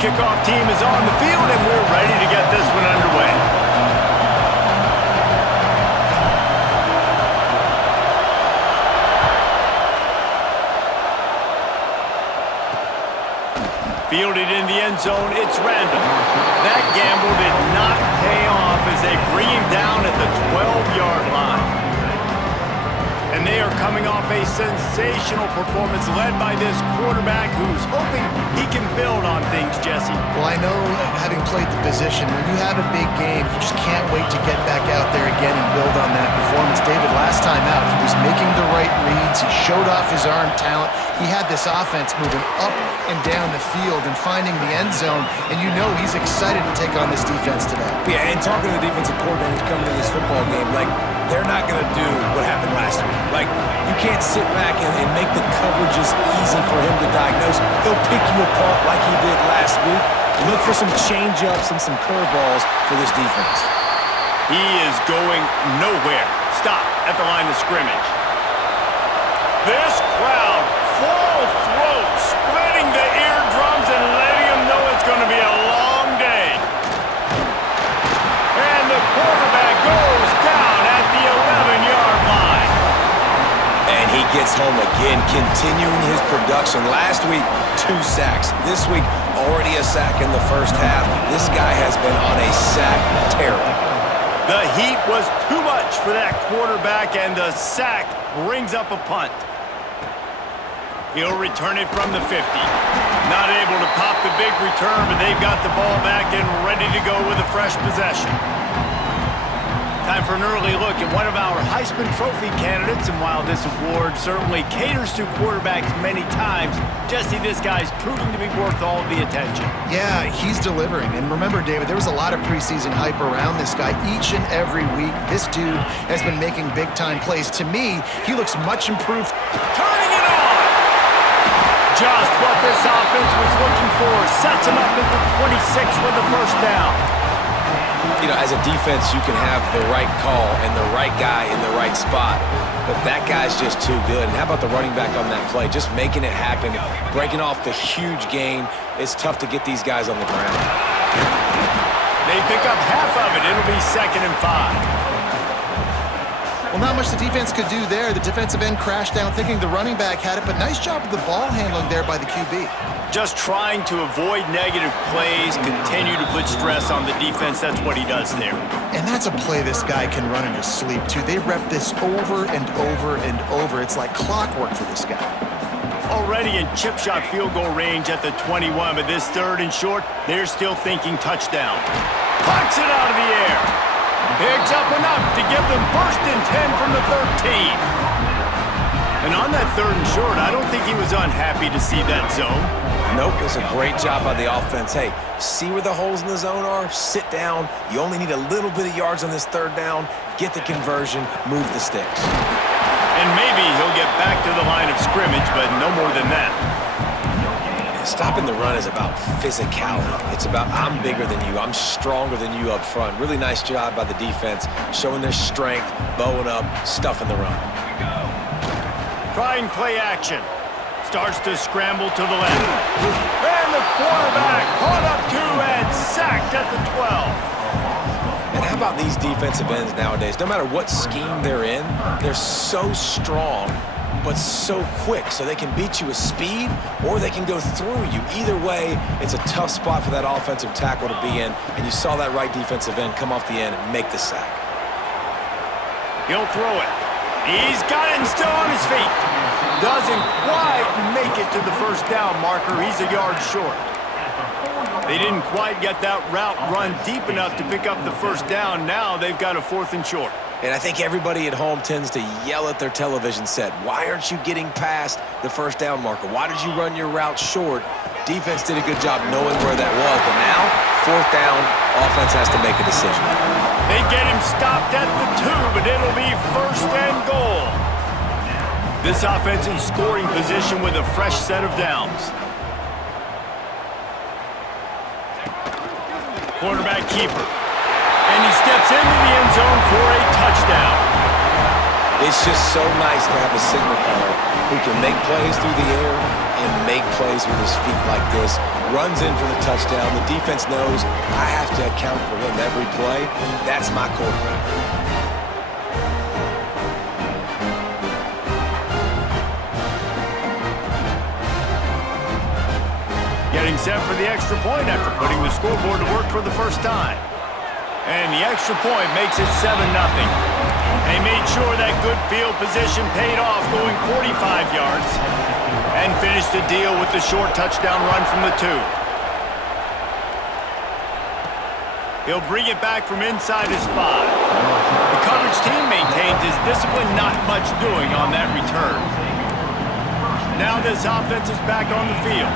kickoff team is on the field, and we're ready to get this one underway. Fielded in the end zone, it's random. That gamble did not pay off as they bring him down at the 12-yard line. And they are coming off a sensational performance led by this quarterback who's hoping he can build on things, Jesse. Well, I know, having played the position, when you have a big game, you just can't wait to get back out there again and build on that performance. David, last time out, he was making the right reads. He showed off his arm talent. He had this offense moving up and down the field and finding the end zone, and you know he's excited to take on this defense today. Yeah, and talking to the defensive coordinators coming to this football game, like, they're not going to do what happened last week. Like, you can't sit back and make the coverages easy for him to diagnose. He'll pick you apart like he did last week. Look for some change-ups and some curveballs for this defense. He is going nowhere. Stop at the line of scrimmage. This crowd, full throat, splitting the eardrums and letting them know it's going to be a long day. And the quarterback goes down at the 11-yard line. And he gets home again, continuing his production. Last week, 2 sacks. This week, already a sack in the first half. This guy has been on a sack tear. The heat was too much for that quarterback, and the sack brings up a punt. He'll return it from the 50. Not able to pop the big return, but they've got the ball back and ready to go with a fresh possession. Time for an early look at one of our Heisman Trophy candidates, and while this award certainly caters to quarterbacks many times, Jesse, this guy's proving to be worth all the attention. Yeah, he's delivering. And remember, David, there was a lot of preseason hype around this guy. Each and every week, this dude has been making big-time plays. To me, he looks much improved. Turning it on! Just what this offense was looking for. Sets him up at the 26 with the first down. You know, as a defense, you can have the right call and the right guy in the right spot, but that guy's just too good. And how about the running back on that play? Just making it happen, breaking off the huge gain. It's tough to get these guys on the ground. They pick up half of it. It'll be 2nd and 5. Well, not much the defense could do there. The defensive end crashed down thinking the running back had it, but nice job with the ball handling there by the QB. Just trying to avoid negative plays, continue to put stress on the defense. That's what he does there. And that's a play this guy can run in his sleep, too. They rep this over and over and over. It's like clockwork for this guy. Already in chip shot field goal range at the 21, but this 3rd and short, they're still thinking touchdown. Pucks it out of the air. Picks up enough to give them 1st and 10 from the 13. And on that 3rd and short, I don't think he was unhappy to see that zone. Nope, it was a great job by the offense. Hey, see where the holes in the zone are? Sit down. You only need a little bit of yards on this 3rd down. Get the conversion, move the sticks. And maybe he'll get back to the line of scrimmage, but no more than that. Stopping the run is about physicality. It's about I'm bigger than you. I'm stronger than you up front. Really nice job by the defense, showing their strength, bowing up, stuffing the run. Trying play action. Starts to scramble to the left. And the quarterback caught up to and sacked at the 12. And how about these defensive ends nowadays? No matter what scheme they're in, they're so strong, but so quick. So they can beat you with speed, or they can go through you. Either way, it's a tough spot for that offensive tackle to be in. And you saw that right defensive end come off the end and make the sack. He'll throw it. He's got it and still on his feet. Doesn't quite make it to the 1st down marker. He's a yard short. They didn't quite get that route run deep enough to pick up the 1st down. Now they've got a 4th and short. And I think everybody at home tends to yell at their television set. Why aren't you getting past the 1st down marker? Why did you run your route short? Defense did a good job knowing where that was. But now, 4th down, offense has to make a decision. They get him stopped at the 2, but it'll be 1st and goal. This offense in scoring position with a fresh set of downs. Quarterback keeper. And he steps into the end zone for a touchdown. It's just so nice to have a signal caller who can make plays through the air and make plays with his feet like this. Runs in for the touchdown. The defense knows I have to account for him every play. That's my quarterback. Getting set for the extra point after putting the scoreboard to work for the first time. And the extra point makes it 7-0. They made sure that good field position paid off, going 45 yards, and finished the deal with the short touchdown run from the 2. He'll bring it back from inside his 5. The coverage team maintains his discipline, not much doing on that return. Now this offense is back on the field.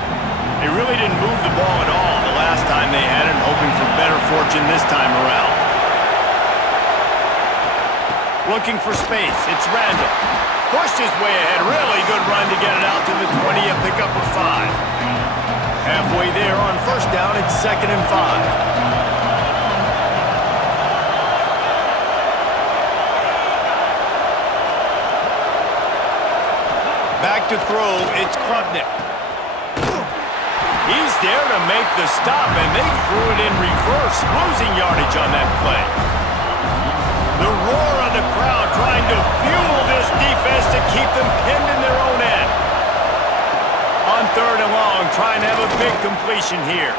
They really didn't move the ball at all the last time they had it, hoping for better fortune this time around. Looking for space, it's Randall. Pushed his way ahead, really good run to get it out to the 20 and pick up a 5. Halfway there on first down, it's 2nd and 5. Back to throw, it's Klubnik. He's there to make the stop, and they threw it in reverse, losing yardage on that play. The roar of the crowd trying to fuel this defense to keep them pinned in their own end. On 3rd and long, trying to have a big completion here.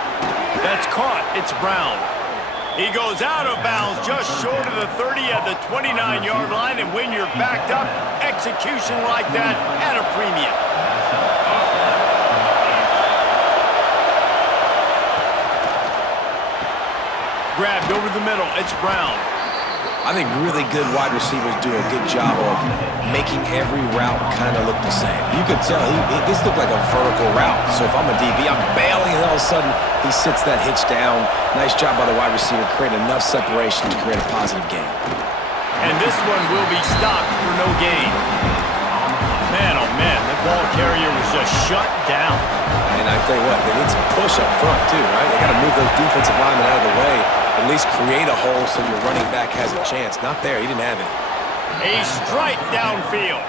That's caught. It's Brown. He goes out of bounds just short of the 30 at the 29-yard line, and when you're backed up, execution like that at a premium. Grabbed over the middle. It's Brown. I think really good wide receivers do a good job of making every route kind of look the same. You could tell this looked like a vertical route. So if I'm a DB, I'm bailing, and all of a sudden he sits that hitch down. Nice job by the wide receiver, create enough separation to create a positive gain. And this one will be stopped for no gain. Man, oh man, the ball carrier was just shut down. And I tell you what, they need some push up front too, right? They got to move those defensive linemen out of the way. At least create a hole so your running back has a chance. Not there. He didn't have it. A strike downfield.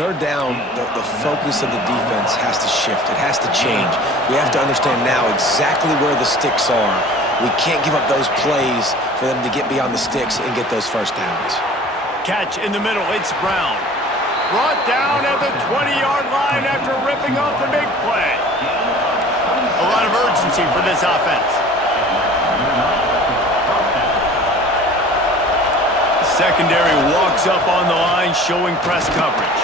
3rd down, the focus of the defense has to shift. It has to change. We have to understand now exactly where the sticks are. We can't give up those plays for them to get beyond the sticks and get those first downs. Catch in the middle. It's Brown. Brought down at the 20-yard line after ripping off the big play. A lot of urgency for this offense. Secondary walks up on the line, showing press coverage.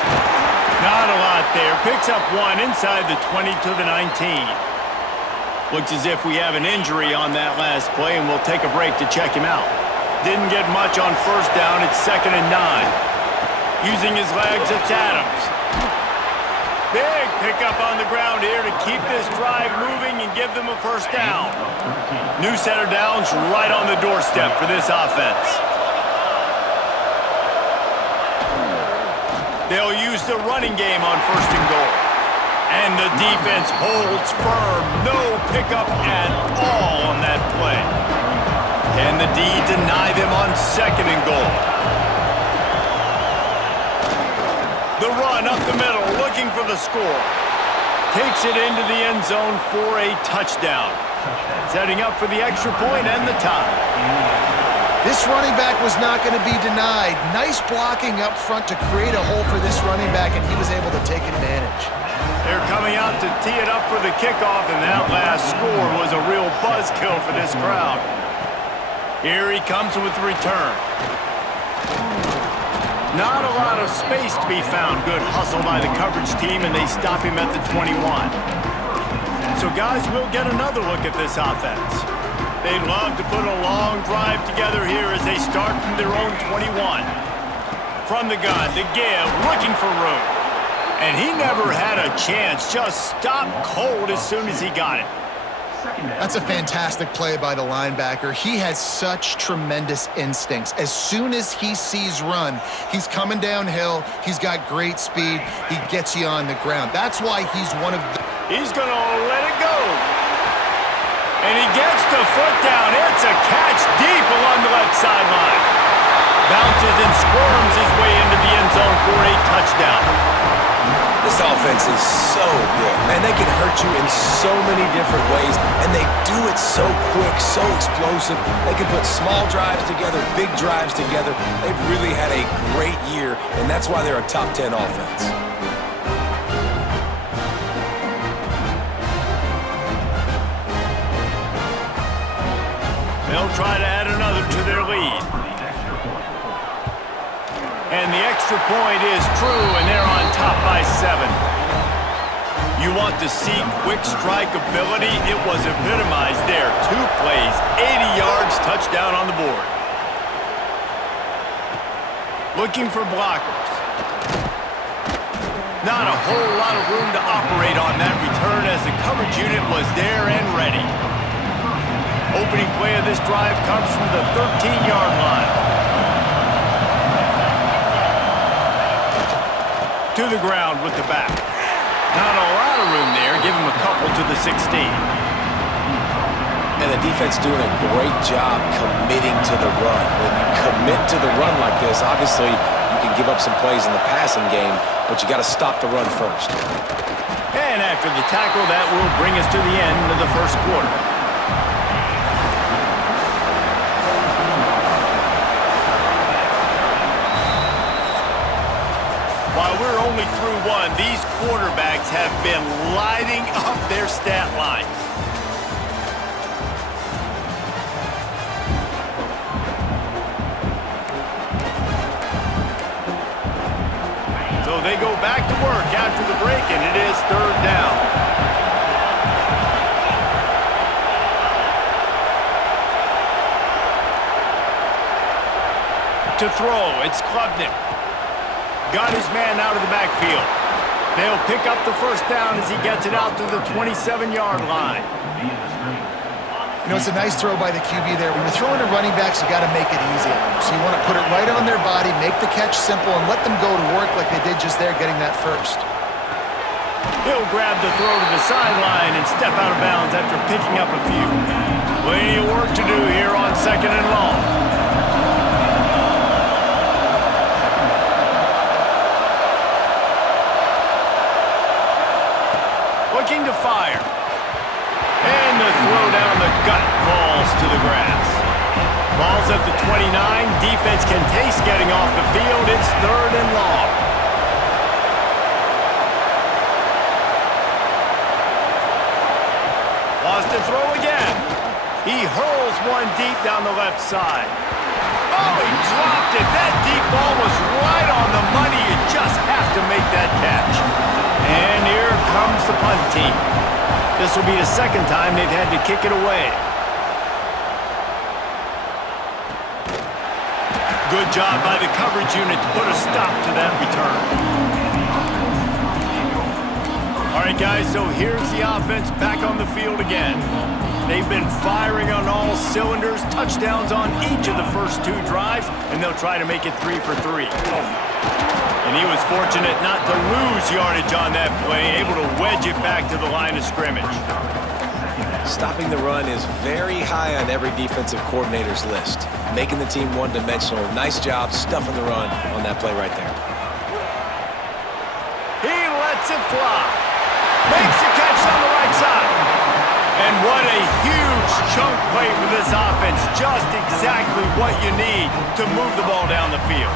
Not a lot there. Picks up 1 inside the 20 to the 19. Looks as if we have an injury on that last play, and we'll take a break to check him out. Didn't get much on first down. It's 2nd and 9. Using his legs, it's Adams. Big pickup on the ground here to keep this drive moving and give them a first down. New set of downs right on the doorstep for this offense. They'll use the running game on 1st and goal. And the defense holds firm. No pickup at all on that play. Can the D deny them on 2nd and goal? The run up the middle, looking for the score. Takes it into the end zone for a touchdown. Setting up for the extra point and the tie. This running back was not going to be denied. Nice blocking up front to create a hole for this running back, and he was able to take advantage. They're coming out to tee it up for the kickoff, and that last score was a real buzzkill for this crowd. Here he comes with the return. Not a lot of space to be found. Good hustle by the coverage team, and they stop him at the 21. So guys, we'll get another look at this offense. They'd love to put a long drive together here as they start from their own 21. From the gun, the give, looking for room. And he never had a chance, just stopped cold as soon as he got it. That's a fantastic play by the linebacker. He has such tremendous instincts. As soon as he sees run, he's coming downhill. He's got great speed. He gets you on the ground. That's why he's one of the... He's going to let it go. And he gets the foot down. It's a catch deep along the left sideline. Bounces and squirms his way into the end zone for a touchdown. This offense is so good. Man, they can hurt you in so many different ways, and they do it so quick, so explosive. They can put small drives together, big drives together. They've really had a great year, and that's why they're a top 10 offense. They'll try to add another to their lead. And the extra point is true, and they're on top by 7. You want to see quick strike ability? It was epitomized there. 2 plays, 80 yards, touchdown on the board. Looking for blockers. Not a whole lot of room to operate on that return as the coverage unit was there and ready. Opening play of this drive comes from the 13-yard line. To the ground with the back. Not a lot of room there. Give him a couple to the 16. And the defense doing a great job committing to the run. When you commit to the run like this, obviously you can give up some plays in the passing game, but you got to stop the run first. And after the tackle, that will bring us to the end of the first quarter. While we're only through one, these quarterbacks have been lighting up their stat lines. So they go back to work after the break, and it is 3rd down. To throw, it's Klubnik. Got his man out of the backfield. They'll pick up the first down as he gets it out to the 27-yard line. You know, it's a nice throw by the QB there. When you're throwing to running backs, you got to make it easy on them. So you want to put it right on their body, make the catch simple, and let them go to work like they did just there, getting that first. He'll grab the throw to the sideline and step out of bounds after picking up a few. Plenty of work to do here on 2nd and long. Looking to fire. And the throw down the gut falls to the grass. Ball's at the 29. Defense can taste getting off the field. It's 3rd and long. Lost to throw again. He hurls one deep down the left side. Oh, he dropped it. That deep ball was right on the money. You just have to make that catch. And here comes the punt team. This will be the 2nd time they've had to kick it away. Good job by the coverage unit to put a stop to that return. All right, guys, so here's the offense back on the field again. They've been firing on all cylinders, touchdowns on each of the first 2 drives, and they'll try to make it 3 for 3. And he was fortunate not to lose yardage on that play, able to wedge it back to the line of scrimmage. Stopping the run is very high on every defensive coordinator's list. Making the team one-dimensional. Nice job stuffing the run on that play right there. He lets it fly. Makes the catch on the right side. And what a huge chunk play for this offense. Just exactly what you need to move the ball down the field.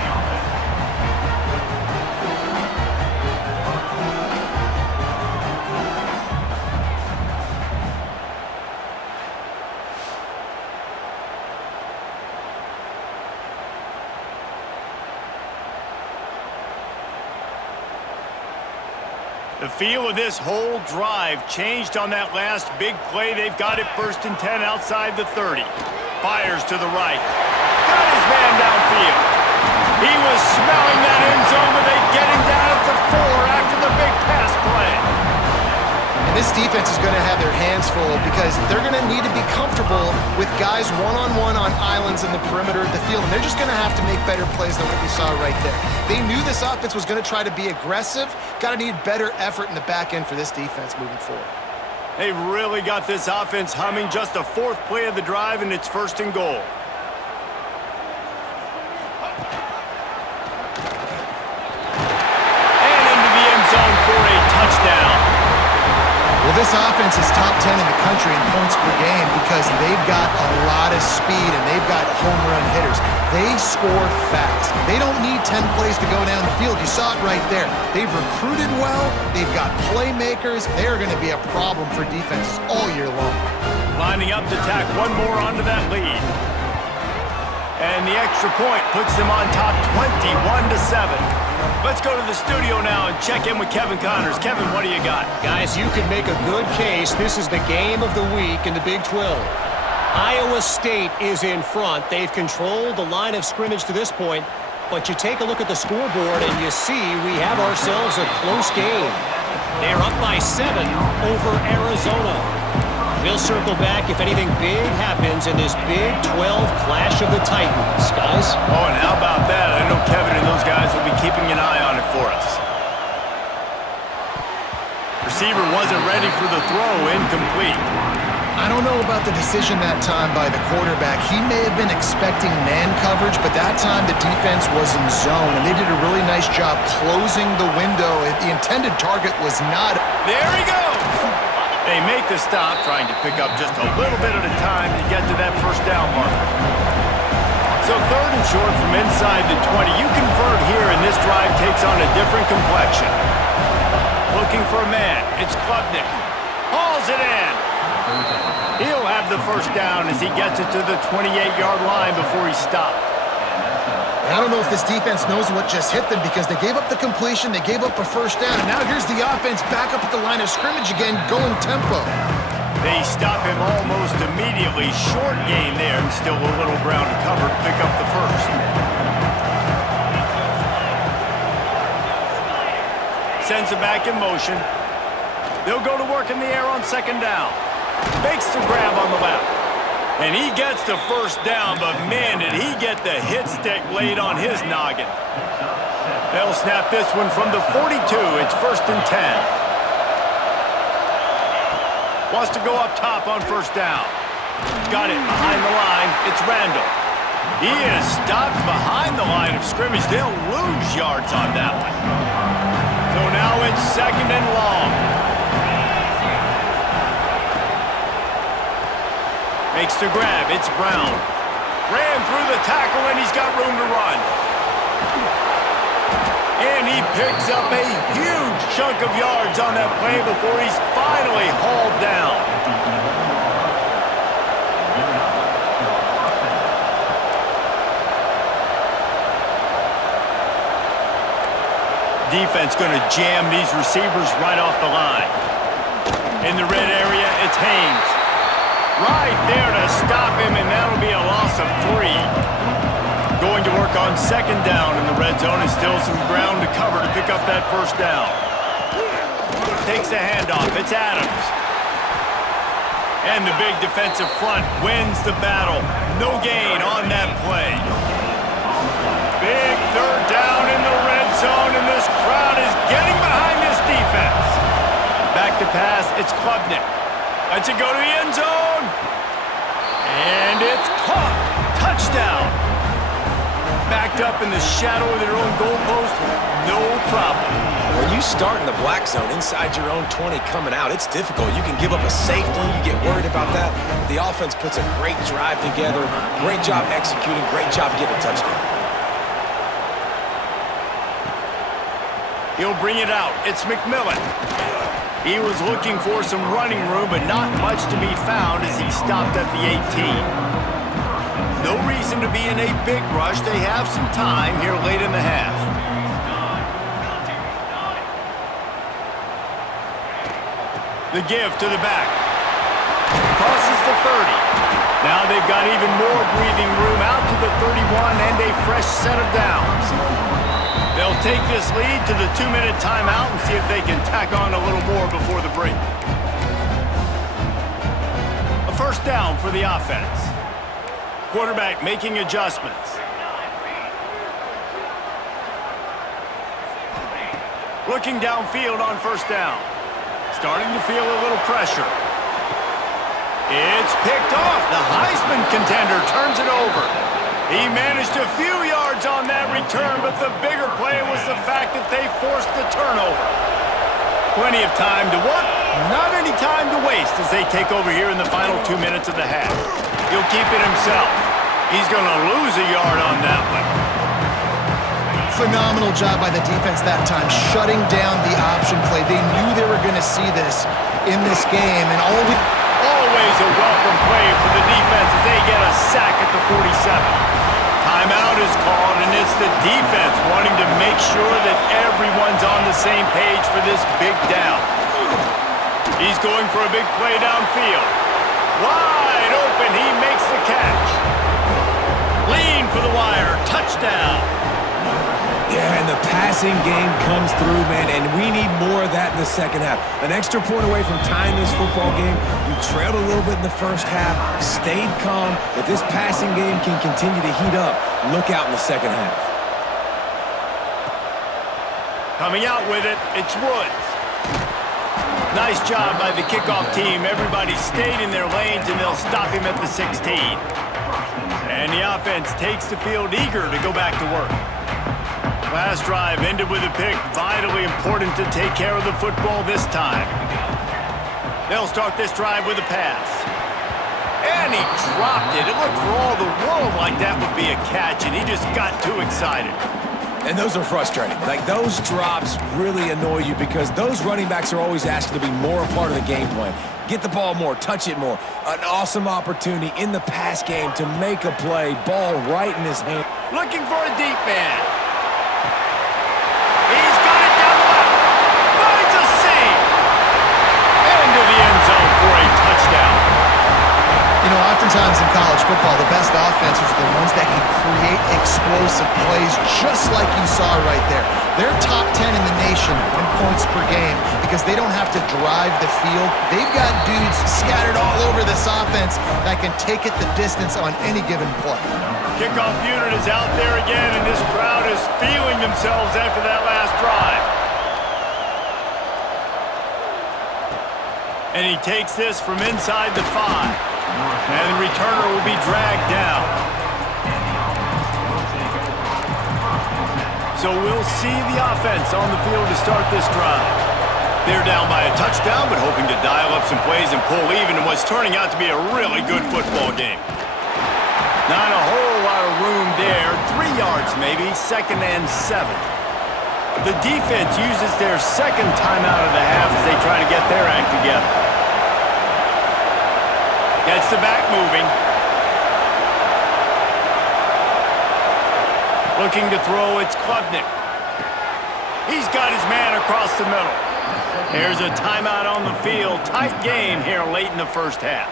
The feel of this whole drive changed on that last big play. They've got it 1st and 10 outside the 30. Fires to the right. Got his man downfield. He was smelling that end zone, but they get him down at the 4 after the big pass play. And this defense is going to have their hands full because they're going to need to be comfortable with guys one-on-one on islands in the perimeter of the field, and they're just going to have to make better plays than what we saw right there. They knew this offense was going to try to be aggressive. Got to need better effort in the back end for this defense moving forward. They've really got this offense humming. Just the 4th play of the drive, and it's 1st and goal. This offense is top 10 in the country in points per game because they've got a lot of speed and they've got home run hitters. They score fast. They don't need 10 plays to go down the field. You saw it right there. They've recruited well. They've got playmakers. They're going to be a problem for defenses all year long. Lining up to tack one more onto that lead. And the extra point puts them on top 21-7. Let's go to the studio now and check in with Kevin Connors. Kevin, what do you got? Guys, you could make a good case. This is the game of the week in the Big 12. Iowa State is in front. They've controlled the line of scrimmage to this point. But you take a look at the scoreboard and you see we have ourselves a close game. They're up by 7 over Arizona. We'll circle back if anything big happens in this Big 12 clash of the Titans. Guys? Oh, and how about that? I know Kevin and those guys will be keeping an eye on it for us. Receiver wasn't ready for the throw, incomplete. I don't know about the decision that time by the quarterback. He may have been expecting man coverage, but that time the defense was in zone, and they did a really nice job closing the window. The intended target was not... There he goes! They make the stop, trying to pick up just a little bit at a time to get to that first down marker. So 3rd and short from inside the 20. You convert here, and this drive takes on a different complexion. Looking for a man. It's Klubnik. Hauls it in. He'll have the first down as he gets it to the 28-yard line before he stopped. I don't know if this defense knows what just hit them because they gave up the completion, they gave up a first down, and now here's the offense back up at the line of scrimmage again, going tempo. They stop him almost immediately. Short gain there, and still a little ground to cover to pick up the first. Sends it back in motion. They'll go to work in the air on 2nd down. Makes the grab on the left. And he gets the first down, but man, did he get the hit stick laid on his noggin. They'll snap this one from the 42. It's 1st and 10. Wants to go up top on 1st down. Got it behind the line. It's Randall. He is stopped behind the line of scrimmage. They'll lose yards on that one. So now it's 2nd and long. Makes the grab. It's Brown. Ran through the tackle, and he's got room to run. And he picks up a huge chunk of yards on that play before he's finally hauled down. Defense going to jam these receivers right off the line. In the red area, it's Haynes. Right there to stop him, and that'll be a loss of 3. Going to work on 2nd down in the red zone, and still some ground to cover to pick up that first down. Takes the handoff. It's Adams. And the big defensive front wins the battle. No gain on that play. Big 3rd down in the red zone, and this crowd is getting behind this defense. Back to pass. It's Klubnik. Lets it go to the end zone. And it's caught. Touchdown. Backed up in the shadow of their own goalpost. No problem. When you start in the black zone inside your own 20 coming out, it's difficult. You can give up a safety. You get worried about that. The offense puts a great drive together. Great job executing. Great job getting a touchdown. He'll bring it out. It's McMillan. He was looking for some running room, but not much to be found as he stopped at the 18. No reason to be in a big rush. They have some time here late in the half. The give to the back. Crosses the 30. Now they've got even more breathing room out to the 31 and a fresh set of downs. They'll take this lead to the 2-minute timeout and see if they can tack on a little more before the break. A first down for the offense. Quarterback making adjustments. Looking downfield on 1st down. Starting to feel a little pressure. It's picked off. The Heisman contender turns it over. He managed a few yards on that return, but the bigger play was the fact that they forced the turnover. Plenty of time to work Not any time to waste as they take over here in the final 2 minutes of the half. He'll keep it himself. He's going to lose a yard on that one. Phenomenal job by the defense that time, shutting down the option play. They knew they were going to see this in this game, and always a welcome play for the defense as they get a sack at the 47. Timeout is called, and it's the defense wanting to make sure that everyone's on the same page for this big down. He's going for a big play downfield. Wide open, he makes the catch. Lean for the wire, touchdown. Yeah, and the passing game comes through, man, and we need more of that in the second half. An extra point away from tying this football game. You trailed a little bit in the first half, stayed calm. If this passing game can continue to heat up, look out in the second half. Coming out with it, it's Woods. Nice job by the kickoff team. Everybody stayed in their lanes, and they'll stop him at the 16. And the offense takes the field eager to go back to work. Last drive ended with a pick. Vitally important to take care of the football this time. They'll start this drive with a pass. And he dropped it. It looked for all the world like that would be a catch, and he just got too excited. And those are frustrating. Like, those drops really annoy you because those running backs are always asking to be more a part of the game plan. Get the ball more, touch it more. An awesome opportunity in the pass game to make a play. Ball right in his hand. Looking for a deep man. He's got it down the left. Finds a seam. Into the end zone for a touchdown. You know, oftentimes in college football, the best offenses are the ones that can create explosive plays just like you saw right there. They're top 10 in the nation in points per game because they don't have to drive the field. They've got dudes scattered all over this offense that can take it the distance on any given play. Kickoff unit is out there again, and this crowd is feeling themselves after that last drive. And he takes this from inside the 5. And the returner will be dragged down. So we'll see the offense on the field to start this drive. They're down by a touchdown, but hoping to dial up some plays and pull even in what's turning out to be a really good football game. Not a whole lot of room there. 3 yards maybe, 2nd and 7. The defense uses their second timeout of the half as they try to get their act together. Gets the back moving. Looking to throw, it's Klubnik. He's got his man across the middle. There's a timeout on the field. Tight game here late in the first half.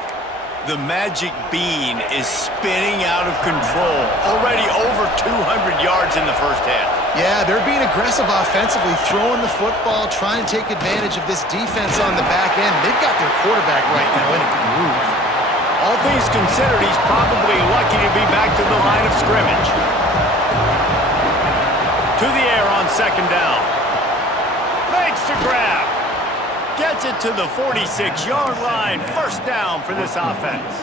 The magic bean is spinning out of control. Already over 200 yards in the first half. Yeah, they're being aggressive offensively, throwing the football, trying to take advantage of this defense on the back end. They've got their quarterback right now in a groove. All things considered, he's probably lucky to be back to the line of scrimmage. To the air on 2nd down. Makes the grab. Gets it to the 46-yard line. 1st down for this offense.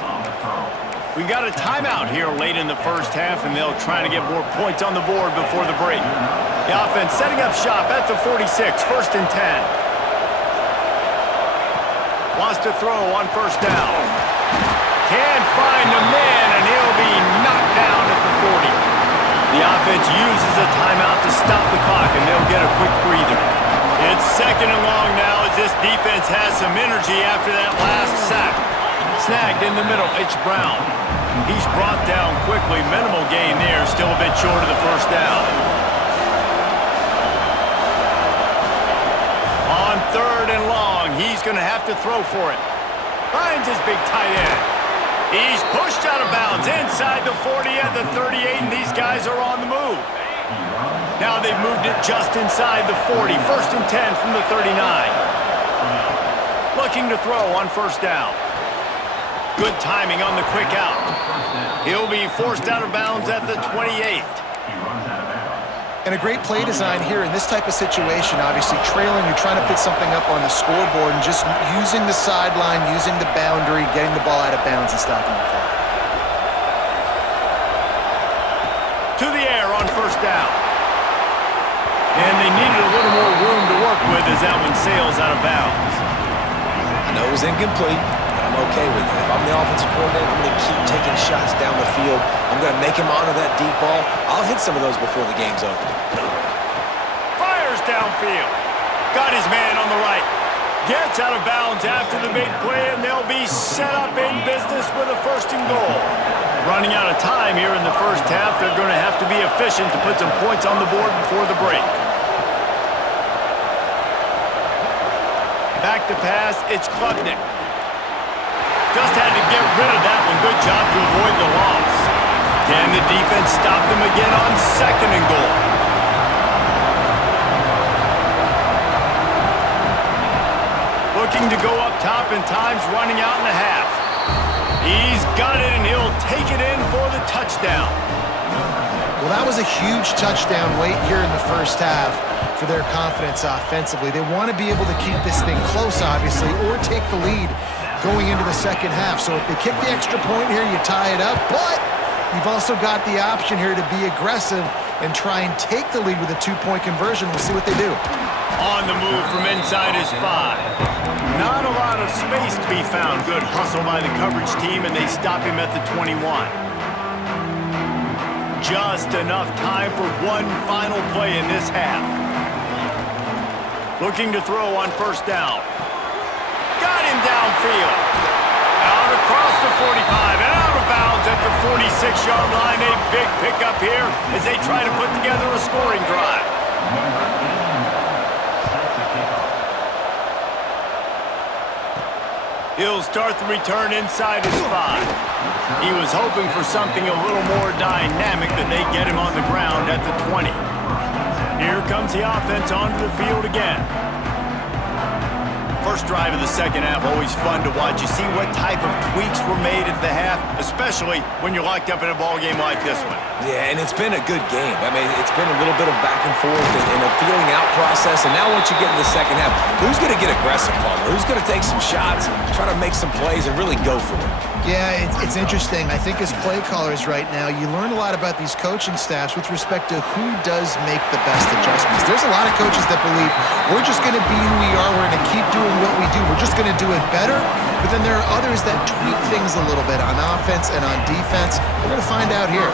We got a timeout here late in the first half, and they'll try to get more points on the board before the break. The offense setting up shop at the 46, 1st and 10. Wants to throw on 1st down. Can't find the man, and he'll be knocked down at the 40. The offense uses a timeout to stop the clock, and they'll get a quick breather. It's 2nd and long now as this defense has some energy after that last sack. Snagged in the middle, it's Brown. He's brought down quickly. Minimal gain there, still a bit short of the 1st down. On 3rd and long, he's going to have to throw for it. Finds his big tight end. He's pushed out of bounds inside the 40 and the 38, and these guys are on the move. Now they've moved it just inside the 40. 1st and 10 from the 39. Looking to throw on 1st down. Good timing on the quick out. He'll be forced out of bounds at the 28. And a great play design here in this type of situation. Obviously, trailing, you're trying to put something up on the scoreboard and just using the sideline, using the boundary, getting the ball out of bounds and stopping the play. To the air on 1st down. And they needed a little more room to work with as that one sails out of bounds. know it was incomplete, but I'm okay with it. If I'm the offensive coordinator, I'm going to keep taking shots down the field. I'm going to make him honor that deep ball. I'll hit some of those before the game's over. Fires downfield. Got his man on the right. Gets out of bounds after the big play, and they'll be set up in business with a 1st and goal. Running out of time here in the first half. They're going to have to be efficient to put some points on the board before the break. Back to pass, it's Klubnik. Just had to get rid of that one. Good job to avoid the loss. Can the defense stop them again on 2nd and goal? Looking to go up top, and time's running out in the half. He's got it, and he'll take it in for the touchdown. Well, that was a huge touchdown late here in the first half for their confidence offensively. They want to be able to keep this thing close, obviously, or take the lead going into the second half. So if they kick the extra point here, you tie it up, but you've also got the option here to be aggressive and try and take the lead with a 2-point conversion. We'll see what they do. On the move from inside his 5. Not a lot of space to be found. Good hustle by the coverage team, and they stop him at the 21. Just enough time for one final play in this half. Looking to throw on 1st down. Got him downfield. Out across the 45 and out of bounds at the 46-yard line. A big pickup here as they try to put together a scoring drive. He'll start the return inside his 5. He was hoping for something a little more dynamic, but they get him on the ground at the 20. Here comes the offense onto the field again. First drive of the second half, always fun to watch. You see what type of tweaks were made at the half, especially when you're locked up in a ball game like this one. Yeah, and it's been a good game. I mean, it's been a little bit of back and forth and a feeling out process. And now once you get in the second half, who's going to get aggressive, Palmer? Who's going to take some shots, try to make some plays, and really go for it? Yeah, it's interesting. I think as play callers right now, you learn a lot about these coaching staffs with respect to who does make the best adjustments. There's a lot of coaches that believe we're just going to be who we are. We're going to keep doing what we do. We're just going to do it better. But then there are others that tweak things a little bit on offense and on defense. We're going to find out here.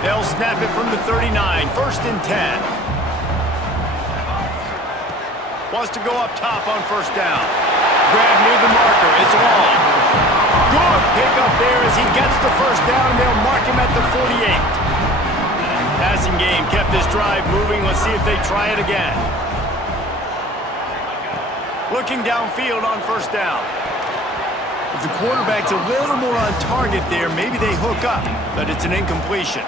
They'll snap it from the 39, 1st and 10. Wants to go up top on 1st down. Grab near the marker. It's long. Good pick up there as he gets the 1st down. They'll mark him at the 48. Passing game kept this drive moving. Let's see if they try it again. Looking downfield on 1st down. If the quarterback's a little more on target there, maybe they hook up, but it's an incompletion.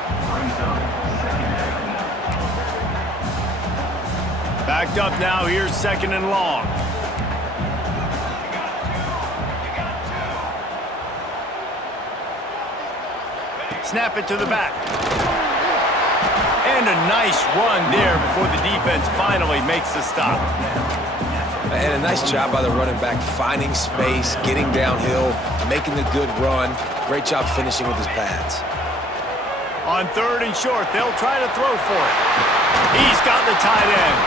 Backed up now, here's 2nd and long. Snap it to the back. And a nice run there before the defense finally makes the stop. And a nice job by the running back, finding space, getting downhill, making the good run. Great job finishing with his pads. On 3rd and short, they'll try to throw for it. He's got the tight end.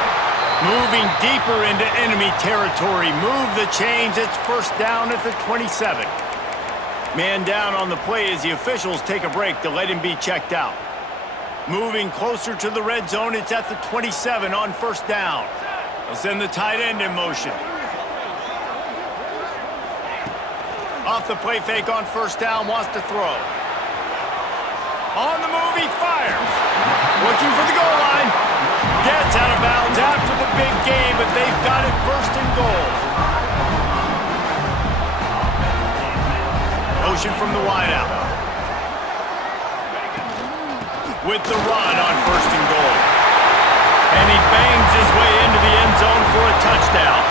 Moving deeper into enemy territory. Move the chains. It's 1st down at the 27. Man down on the play as the officials take a break to let him be checked out. Moving closer to the red zone, it's at the 27 on 1st down. They'll send the tight end in motion. Off the play fake on 1st down, wants to throw. On the move, he fires. Looking for the goal line. Gets out of bounds after the big game, but they've got it 1st and goal. Motion from the wideout. With the run on 1st and goal. And he bangs his way into the end zone for a touchdown.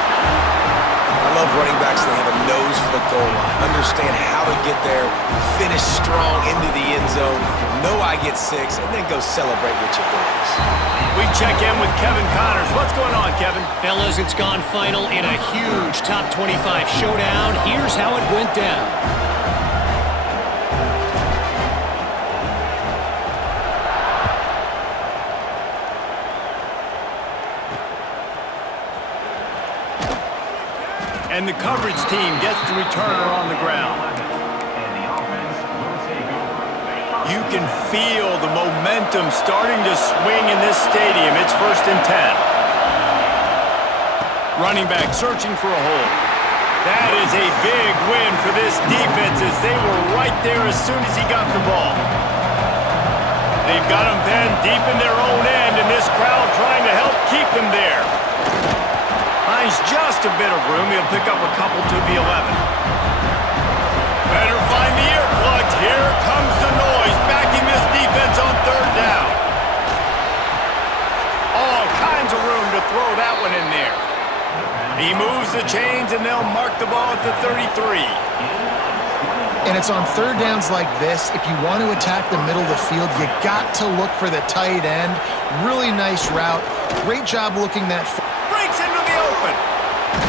I love running backs that have a nose for the goal line. Understand how to get there, finish strong into the end zone, know I get 6, and then go celebrate with your boys. We check in with Kevin Connors. What's going on, Kevin? Fellas, it's gone final in a huge top 25 showdown. Here's how it went down. And the coverage team gets the returner on the ground. You can feel the momentum starting to swing in this stadium. It's 1st and 10. Running back searching for a hole. That is a big win for this defense as they were right there as soon as he got the ball. They've got him pinned deep in their own end, and this crowd trying to help keep him there. Finds just a bit of room. He'll pick up a couple to the 11. Better find the earplugs. Here comes the noise, backing this defense on 3rd down. All kinds of room to throw that one in there. He moves the chains, and they'll mark the ball at the 33. And it's on 3rd downs like this. If you want to attack the middle of the field, you got to look for the tight end. Really nice route. Great job looking that. Breaks into the open.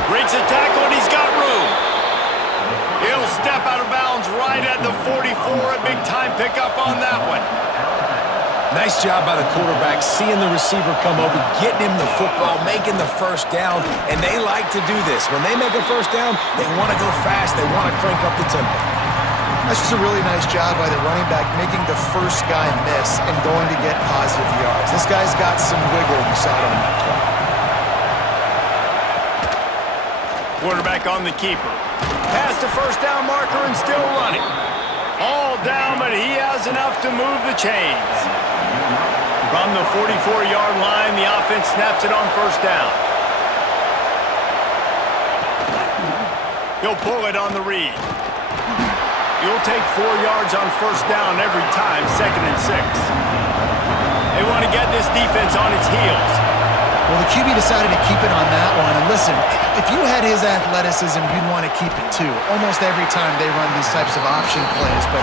Breaks a tackle, and he's got room. He'll step out of bounds right at the 44. A big-time pickup on that one. Nice job by the quarterback, seeing the receiver come over, getting him the football, making the 1st down, and they like to do this. When they make a 1st down, they want to go fast, they want to crank up the tempo. That's just a really nice job by the running back, making the first guy miss and going to get positive yards. This guy's got some wiggle. You saw it on that play. Quarterback on the keeper. Past the 1st down marker and still running. All down, but he has enough to move the chains. From the 44-yard line, the offense snaps it on 1st down. He'll pull it on the read. You'll take 4 yards on 1st down every time, 2nd and 6. They want to get this defense on its heels. Well, the QB decided to keep it on that one. And listen, if you had his athleticism, you'd want to keep it too. Almost every time they run these types of option plays. But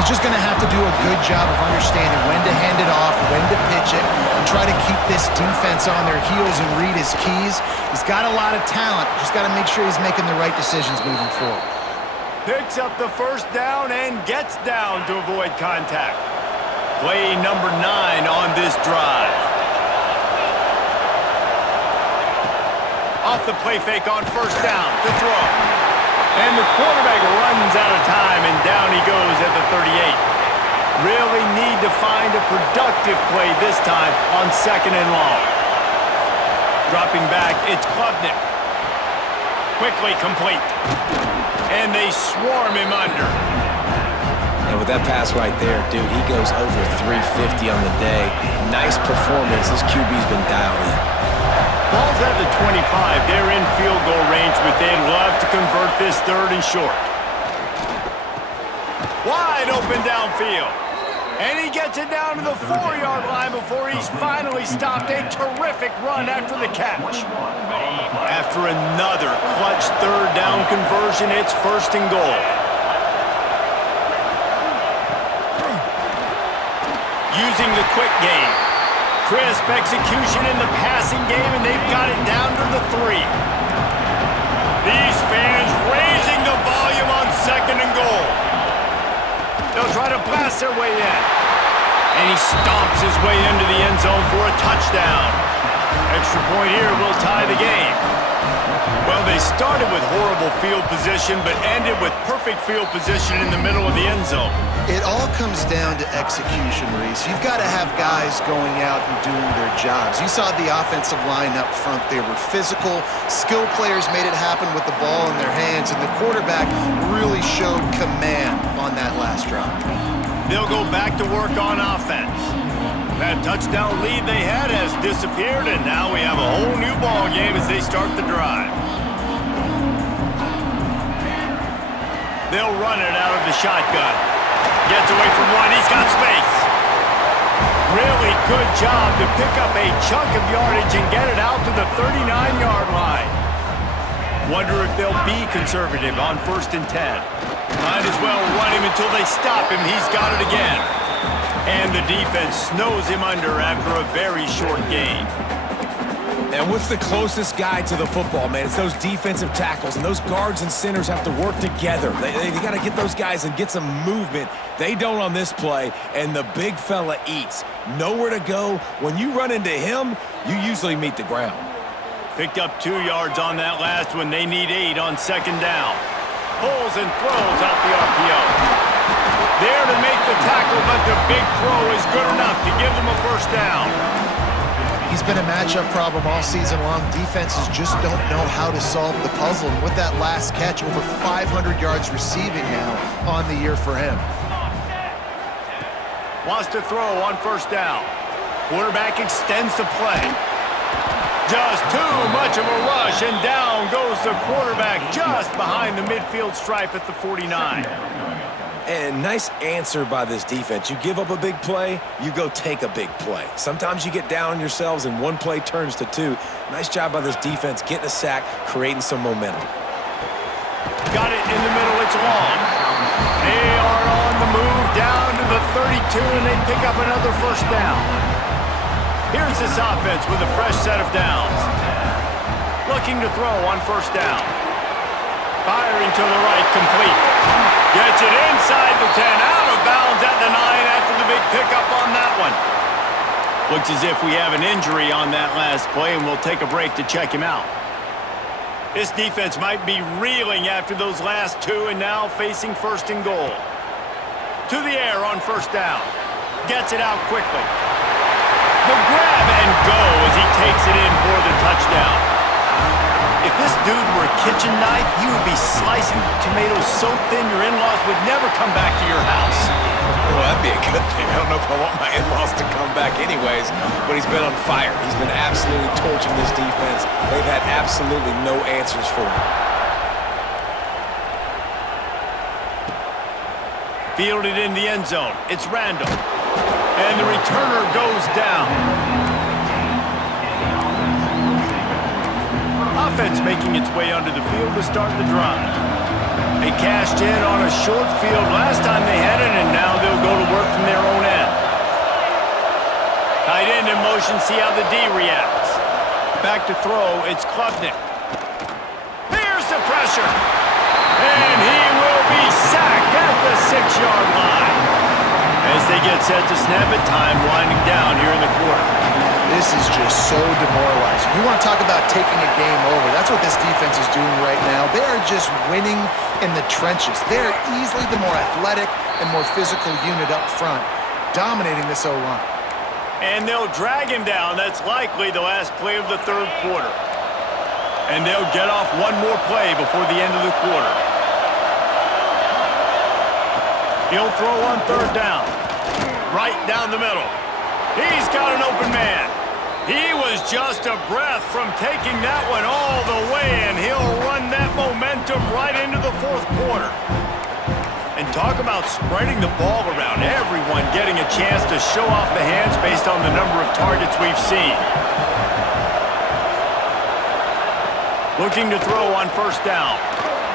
he's just going to have to do a good job of understanding when to hand it off, when to pitch it, and try to keep this defense on their heels and read his keys. He's got a lot of talent. Just got to make sure he's making the right decisions moving forward. Picks up the 1st down and gets down to avoid contact. Play number 9 on this drive. Off the play fake on 1st down to throw. And the quarterback runs out of time, and down he goes at the 38. Really need to find a productive play this time on 2nd and long. Dropping back, it's Klubnik. Quickly complete. And they swarm him under. And with that pass right there, dude, he goes over 350 on the day. Nice performance. This QB's been dialed in. Ball's at the 25. They're in field goal range, but they'd love to convert this 3rd and short. Wide open downfield. And he gets it down to the 4-yard line before he's finally stopped. A terrific run after the catch. After another clutch 3rd down conversion, it's 1st and goal. Using the quick game. Crisp execution in the passing game, and they've got it down to the 3. These fans raising the volume on 2nd and goal. They'll try to blast their way in. And he stomps his way into the end zone for a touchdown. Extra point here will tie the game. Well, they started with horrible field position, but ended with perfect field position in the middle of the end zone. It all comes down to execution, Reese. You've got to have guys going out and doing their jobs. You saw the offensive line up front. They were physical. Skill players made it happen with the ball in their hands, and the quarterback really showed command on that last drive. They'll go back to work on offense. That touchdown lead they had has disappeared, and now we have a whole new ball game as they start the drive. They'll run it out of the shotgun. Gets away from one. He's got space. Really good job to pick up a chunk of yardage and get it out to the 39-yard line. Wonder if they'll be conservative on 1st and 10. Might as well run him until they stop him. He's got it again. And the defense snows him under after a very short gain. And what's the closest guy to the football, man? It's those defensive tackles, and those guards and centers have to work together. They got to get those guys and get some movement. They don't on this play, and the big fella eats. Nowhere to go. When you run into him, you usually meet the ground. Picked up 2 yards on that last one. They need 8 on second down. Pulls and throws out the RPO. There to make the tackle, but the big throw is good enough to give them a first down. He's been a matchup problem all season long. Defenses just don't know how to solve the puzzle. And with that last catch, over 500 yards receiving now on the year for him. Wants to throw on first down. Quarterback extends the play. Just too much of a rush, and down goes the quarterback just behind the midfield stripe at the 49. And nice answer by this defense. You give up a big play, you go take a big play. Sometimes you get down on yourselves and one play turns to 2. Nice job by this defense getting a sack, creating some momentum. Got it in the middle, it's long. They are on the move down to the 32, and they pick up another first down. Here's this offense with a fresh set of downs. Looking to throw on first down. Firing to the right, complete. Gets it inside the 10, out of bounds at the 9 after the big pickup on that one. Looks as if we have an injury on that last play, and we'll take a break to check him out. This defense might be reeling after those last 2 and now facing first and goal. To the air on first down. Gets it out quickly. The grab and go as he takes it in for the touchdown. If this dude were a kitchen knife, he would be slicing tomatoes so thin your in-laws would never come back to your house. Well, that'd be a good thing. I don't know if I want my in-laws to come back anyways, but he's been on fire. He's been absolutely torching this defense. They've had absolutely no answers for him. Fielded in the end zone. It's Randall. And the returner goes down. Offense making its way under the field to start the drive. They cashed in on a short field last time they had it, and now they'll go to work from their own end. Tight end in motion, see how the D reacts. Back to throw, it's Klubnik. Here's the pressure. And he will be sacked at the 6-yard line. As they get set to snap it, time winding down here in the quarter. This is just so demoralizing. You want to talk about taking a game over. That's what this defense is doing right now. They are just winning in the trenches. They are easily the more athletic and more physical unit up front, dominating this O-line. And they'll drag him down. That's likely the last play of the third quarter. And they'll get off one more play before the end of the quarter. He'll throw on third down. Right down the middle. He's got an open man. He was just a breath from taking that one all the way, and he'll run that momentum right into the fourth quarter. And talk about spreading the ball around. Everyone getting a chance to show off the hands based on the number of targets we've seen. Looking to throw on first down.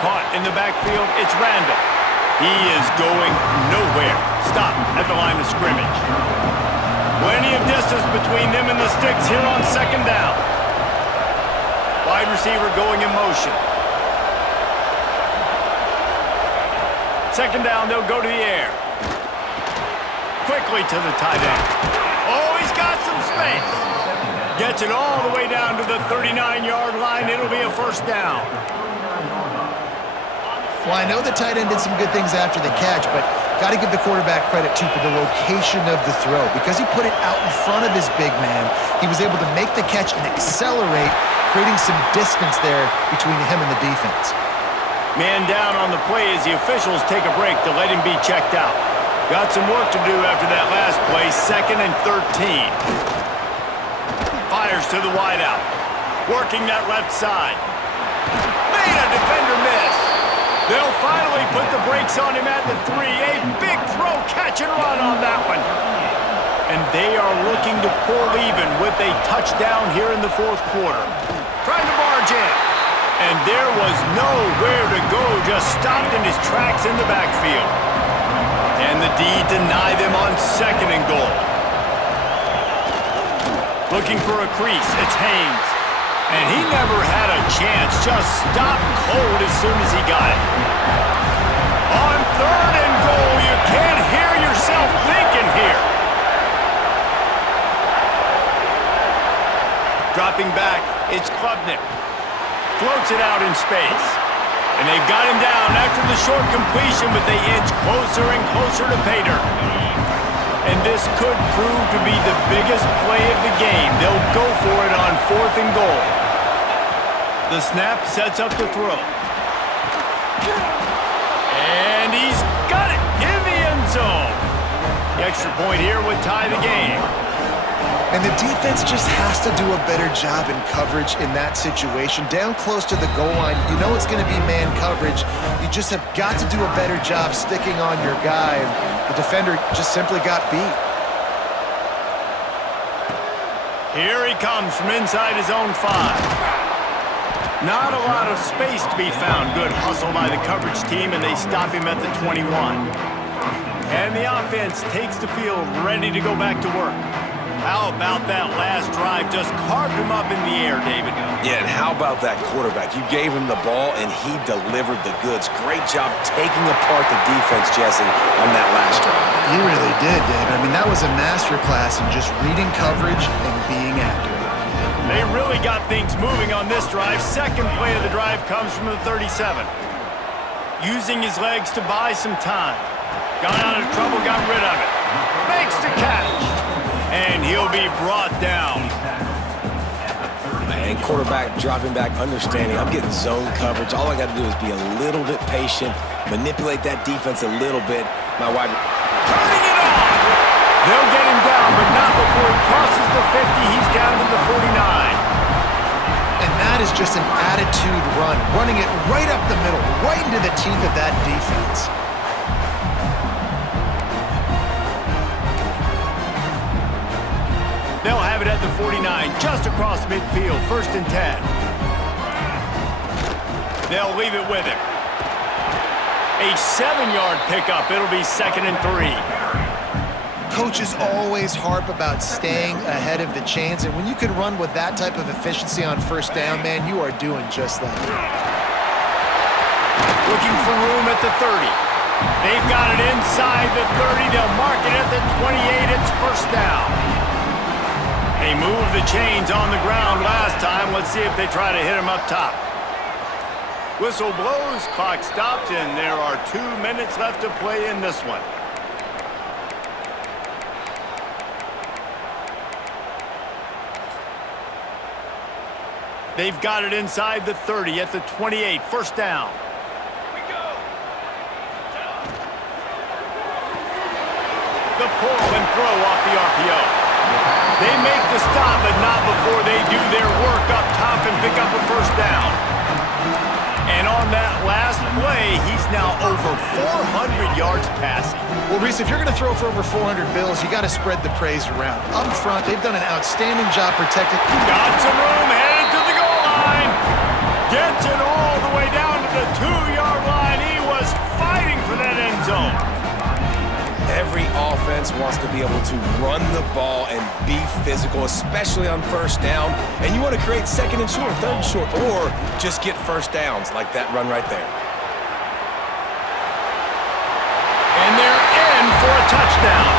Caught in the backfield, it's Randall. He is going nowhere. Stop at the line of scrimmage. Plenty of distance between them and the sticks here on second down. Wide receiver going in motion. Second down, they'll go to the air. Quickly to the tight end. Oh, he's got some space. Gets it all the way down to the 39-yard line. It'll be a first down. Well, I know the tight end did some good things after the catch, but got to give the quarterback credit, too, for the location of the throw. Because he put it out in front of his big man, he was able to make the catch and accelerate, creating some distance there between him and the defense. Man down on the play as the officials take a break to let him be checked out. Got some work to do after that last play, 2nd and 13. Fires to the wideout. Working that left side. Made a defender miss. They'll finally put the brakes on him at the 3. A big throw, catch and run on that one. And they are looking to pull even with a touchdown here in the fourth quarter. Trying to barge in. And there was nowhere to go, just stopped in his tracks in the backfield. And the D deny them on 2nd and goal. Looking for a crease, it's Haynes. And he never had a chance, just stopped cold as soon as he got it. On 3rd and goal, you can't hear yourself thinking here. Dropping back, it's Klubnik. Floats it out in space. And they've got him down after the short completion, but they inch closer and closer to pay dirt. And this could prove to be the biggest play of the game. They'll go for it on 4th and goal. The snap sets up the throw. And he's got it in the end zone. The extra point here would tie the game. And the defense just has to do a better job in coverage in that situation. Down close to the goal line, you know it's going to be man coverage. You just have got to do a better job sticking on your guy. And the defender just simply got beat. Here he comes from inside his own 5. Not a lot of space to be found. Good hustle by the coverage team, and they stop him at the 21. And the offense takes the field, ready to go back to work. How about that last drive? Just carved him up in the air, David. Yeah, and how about that quarterback? You gave him the ball, and he delivered the goods. Great job taking apart the defense, Jesse, on that last drive. He really did, David. I mean, that was a masterclass in just reading coverage and being accurate. They really got things moving on this drive. Second play of the drive comes from the 37. Using his legs to buy some time. Got out of trouble, got rid of it. Makes the catch. And he'll be brought down. And quarterback dropping back, understanding I'm getting zone coverage. All I got to do is be a little bit patient, manipulate that defense a little bit. My wide turning it on. They'll get him down, but not before he crosses the 50. He's down to the 49. And that is just an attitude run, running it right up the middle, right into the teeth of that defense. They'll have it at the 49, just across midfield, 1st and 10. They'll leave it with him. A 7-yard pickup. It'll be 2nd and 3. Coaches always harp about staying ahead of the chains, and when you can run with that type of efficiency on 1st down, man, you are doing just that. Looking for room at the 30. They've got it inside the 30. They'll mark it at the 28. It's 1st down. They moved the chains on the ground last time. Let's see if they try to hit him up top. Whistle blows, clock stops, and there are 2 minutes left to play in this one. They've got it inside the 30 at the 28. 1st down. The pull and throw off the RPO. They make the stop, but not before they do their work up top and pick up a 1st down. And on that last play, he's now over 400 yards passing. Well, Reese, if you're going to throw for over 400 bills, you got to spread the praise around. Up front, they've done an outstanding job protecting. Got some room, headed to the goal line. Gets it all the way down to the 2-yard line. He was fighting for that end zone. Every offense wants to be able to run the ball and be physical, especially on 1st down. And you want to create 2nd and short, 3rd and short, or just get 1st downs like that run right there. And they're in for a touchdown.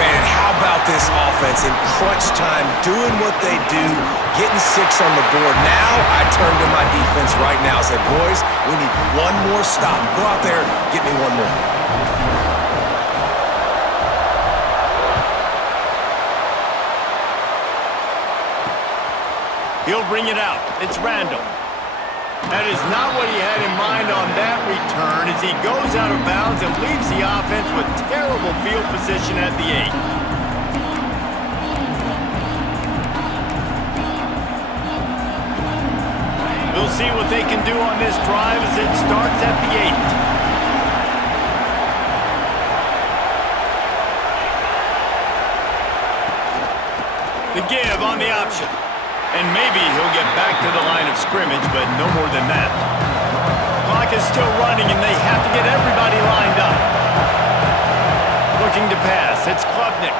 Man, how about this offense in crunch time, doing what they do, getting 6 on the board. Now I turn to my defense right now and say, boys, we need one more stop. Go out there, get me one more. He'll bring it out. It's Randall. That is not what he had in mind on that return as he goes out of bounds and leaves the offense with terrible field position at the 8. We'll see what they can do on this drive as it starts at the 8. The give on the option. And maybe he'll get back to the line of scrimmage, but no more than that. Clock is still running, and they have to get everybody lined up. Looking to pass. It's Klubnik.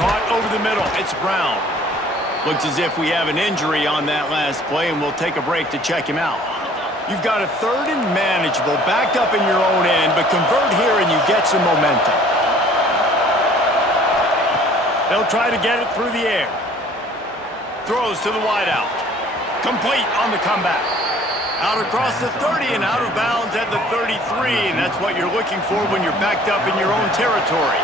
Caught over the middle. It's Brown. Looks as if we have an injury on that last play, and we'll take a break to check him out. You've got a 3rd and manageable, backed up in your own end, but convert here and you get some momentum. They'll try to get it through the air. Throws to the wideout. Complete on the comeback. Out across the 30 and out of bounds at the 33, and that's what you're looking for when you're backed up in your own territory.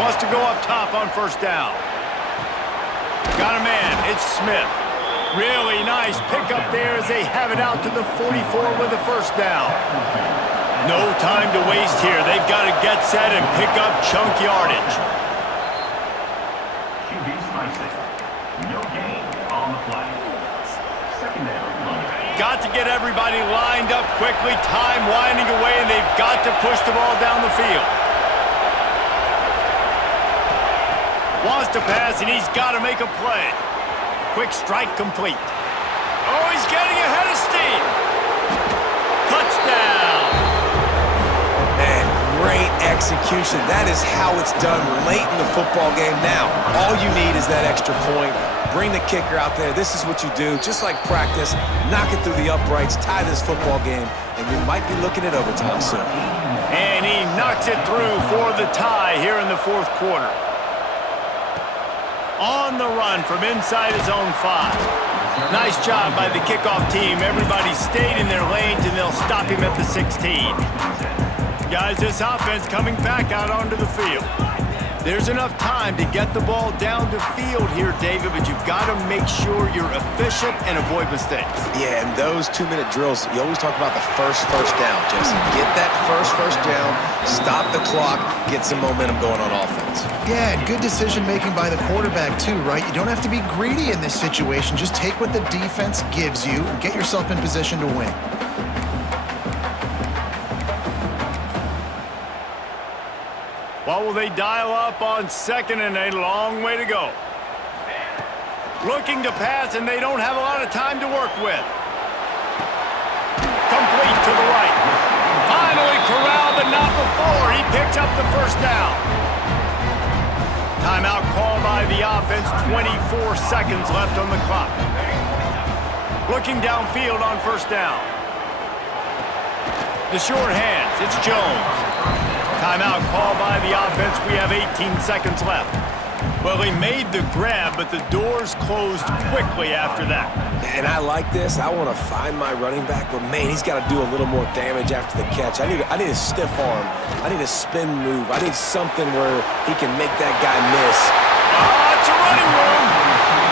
Wants to go up top on first down. Got a man. It's Smith. Really nice pickup there as they have it out to the 44 with the first down. No time to waste here. They've got to get set and pick up chunk yardage. No gain on the play. Second down. Got to get everybody lined up quickly. Time winding away, and they've got to push the ball down the field. Wants to pass, and he's got to make a play. Quick strike complete. Oh, he's getting ahead of steam. Touchdown. Man, great execution. That is how it's done late in the football game now. All you need is that extra point. Bring the kicker out there. This is what you do. Just like practice, knock it through the uprights, tie this football game, and we might be looking at overtime soon. And he knocks it through for the tie here in the fourth quarter. On the run from inside his own 5. Nice job by the kickoff team. Everybody stayed in their lanes, and they'll stop him at the 16. Guys, this offense coming back out onto the field. There's enough time to get the ball down the field here, David, but you've got to make sure you're efficient and avoid mistakes. Yeah, and those 2-minute drills, you always talk about the first down, Jesse. Get that first down, stop the clock, get some momentum going on offense. Yeah, and good decision-making by the quarterback, too, right? You don't have to be greedy in this situation. Just take what the defense gives you and get yourself in position to win. What will they dial up on second and a long way to go? Looking to pass, and they don't have a lot of time to work with. Complete to the right. Finally corralled, but not before. He picks up the first down. Timeout called by the offense. 24 seconds left on the clock. Looking downfield on first down. The short hands. It's Jones. Timeout called by the offense. We have 18 seconds left. Well, he made the grab, but the doors closed quickly after that. And I like this. I want to find my running back, but man, he's got to do a little more damage after the catch. I need a stiff arm. I need a spin move. I need something where he can make that guy miss. Oh, it's a running room.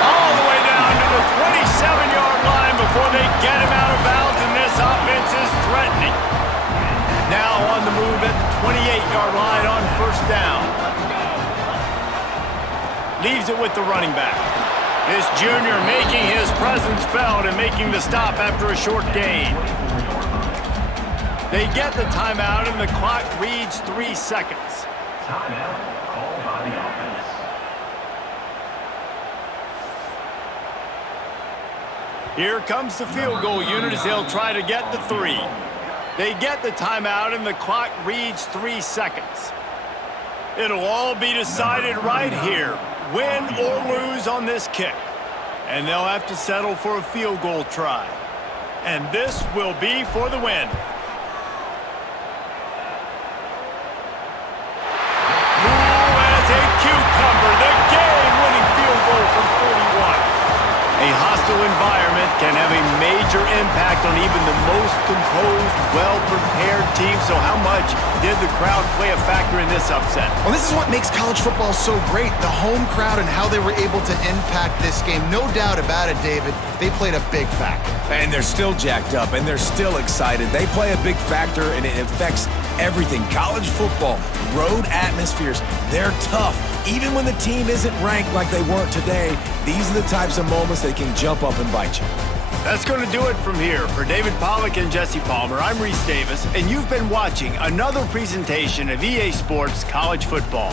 All the way down to the 27-yard line before they get him out of bounds, and this offense is threatening. Now on the move at the 28-yard line on first down. Leaves it with the running back. This junior making his presence felt and making the stop after a short gain. They get the timeout, and the clock reads 3 seconds. Timeout called by the offense. Here comes the field goal unit as they'll try to get the 3. They get the timeout, and the clock reads 3 seconds. It'll all be decided right here, win or lose on this kick. And they'll have to settle for a field goal try. And this will be for the win. Cool as a cucumber, the game-winning field goal from 41. A hostile environment can have a major impact on even the most composed, well-prepared team. So how much did the crowd play a factor in this upset? Well, this is what makes college football so great, the home crowd and how they were able to impact this game. No doubt about it, David. They played a big factor. And they're still jacked up, and they're still excited. They play a big factor, and it affects everything. College football, road atmospheres, they're tough. Even when the team isn't ranked like they weren't today, these are the types of moments that can jump up and bite you. That's going to do it from here. For David Pollack and Jesse Palmer, I'm Reese Davis, and you've been watching another presentation of EA Sports College Football.